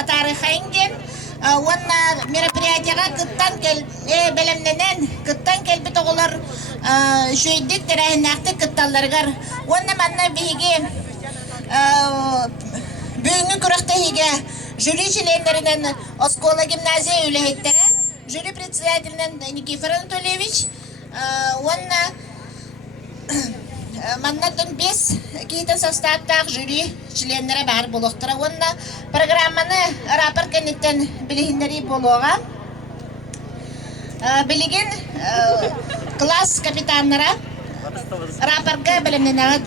атарыхайнген онна мероприятияга кыттан кел белемненен кыттан келбит оголор шүйдик терәһинәкте кытталларгар онна манна биге бүгүнкү күрәхтәһиге жюри членлеринен Оскола гимназия үләһеттере жюри председателинен Никифор Анатольевич онна маннатын 5 кийтен составтах жюри членлері бар болуқтыра. Онна программаны рапорт кенеттен білігіндері болуға. Білеген класс капитанлары рапортға білімнен ағыд.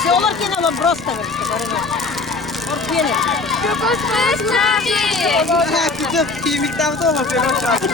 Все олорки нам просто Imitar вдома превращаться.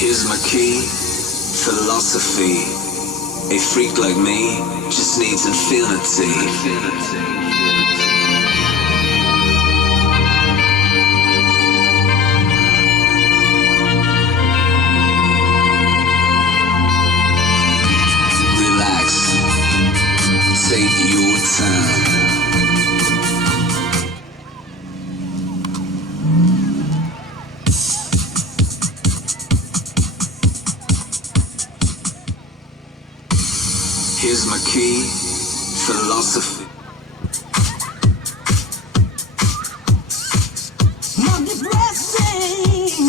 Here's my key, philosophy. A freak like me just needs infinity. Relax, take your time. Here's my key, philosophy. Not depressing,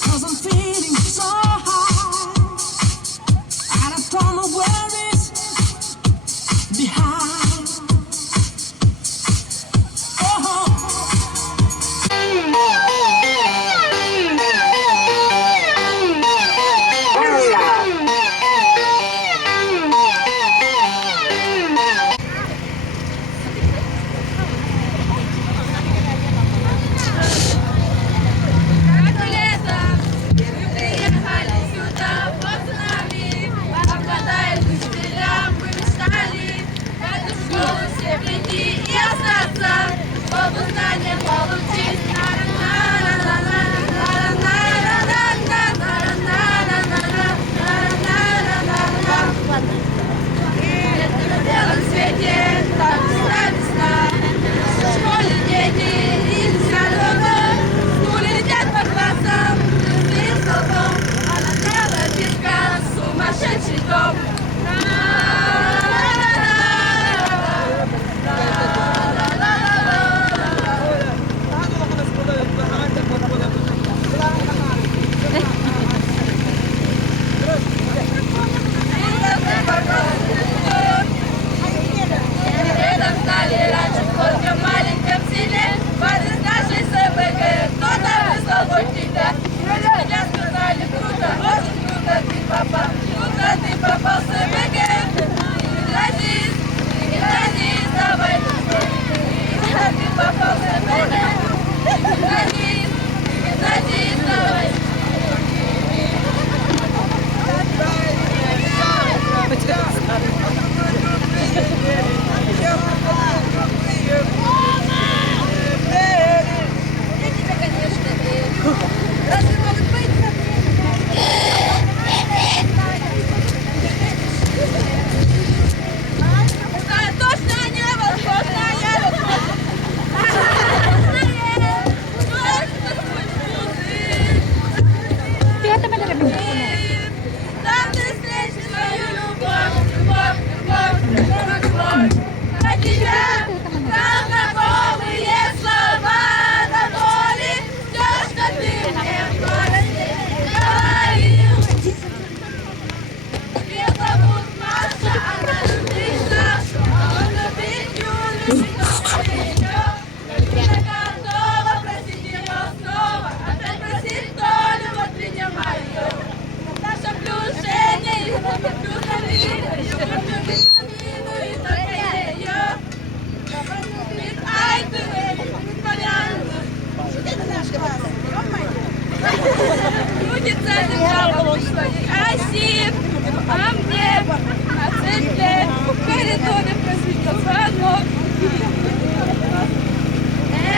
'cause I'm feeling so high. And I throw my worries behind. Oh.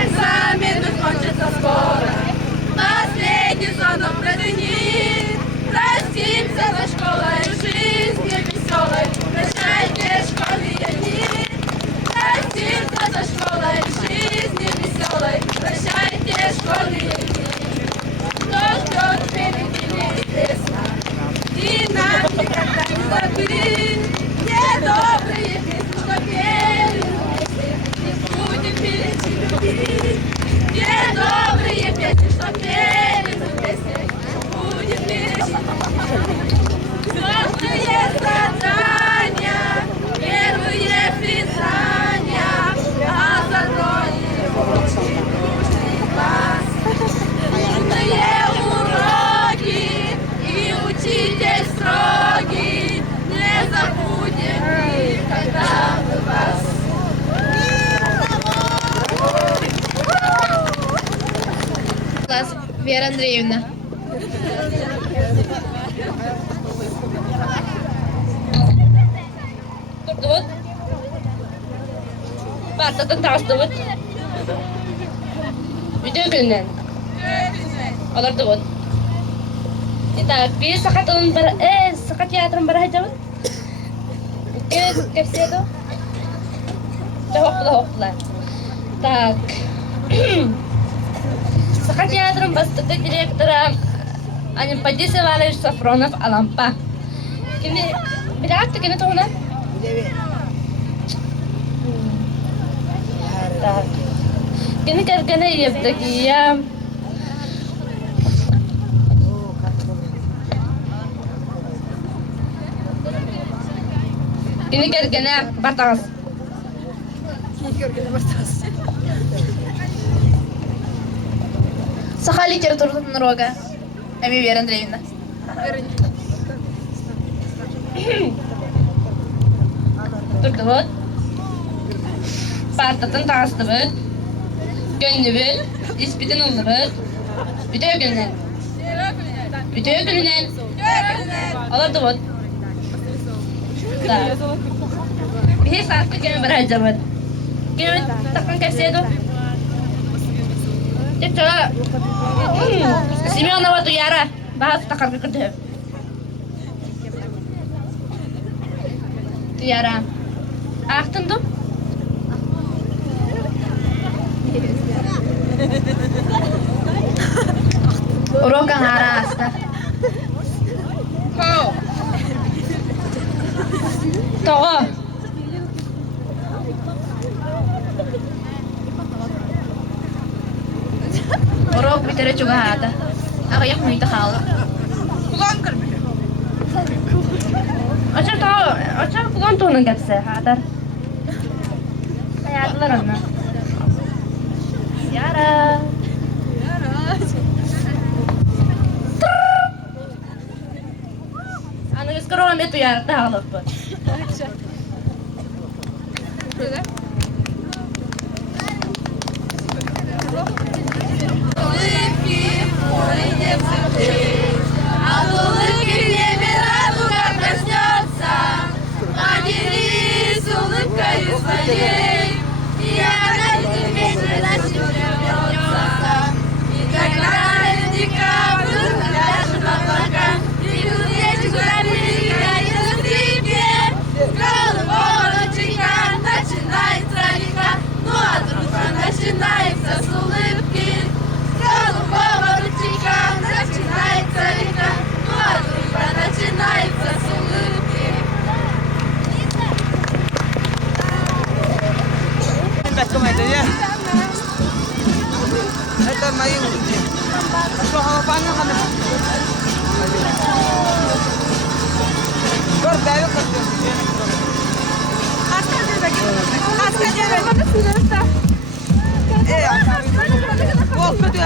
Экзамены кончатся скоро, последний звонок прозвенит. Простимся за школой жизнью веселой, прощайте, школьные дни. Простимся за школой жизнью веселой, прощайте, школьные дни. Что ждет впереди неизвестно, и нам никогда не забыть те добрые песни, что пели вместе, не будем беречь и любить. Те добрые песни, что пели вместе, будем беречь и любить. Сложные задания, первые признания, а заодно и очень нужный класс. Трудные уроки и учитель строгий, не забудем никогда мы вас. Класс Вера Андреевна. Turduut. Partadan taştıvut. Video gülünen. Olar dıvut. İta bir sakatın bar sakat yatırım bar hajavut. Kepsiyedo. Hopla. Так. Sakat yatırım bastıkta direktora Анин Падис Иванович Сафронов Алампа. Кини биракты кини тоғына? Так. Кини кәргені ептікі я. Кини кәргені бартағыз. Саха литературный рога. Ами Вера Андреевна. Turduut. Partatan taştıvut. Gönlüvül. İspitin uldurut. Video gülünen. Olar dıvut. Так. Bir saatlik gemi bir hacamut. Gemi takın kesiyordu. Tekrar Семенова Туяра bahas takar kekede. Туяра. Aktın du? Urokan hara asta. Togo. Urok bitere juga hata. Ako yak may takal. Açar pugan tonun gapse hatar. Hayatlar ona. Yara. Anu skoro metu yara tahalıp. От улыбки в небе радуга проснется, поделись улыбкой своей, и она вместе начнется. И когда декабрь ляжет облака, и ветер гуляет на скрипке, с голубого ручейка начинается река, ну а дружба начинается с улыбки. С голубого ручейка начинается река, ну а дружба начинается с улыбки. Это мои улыбки. Что, голубая хана? Гордаю, как ты. Эй, вот кто ты?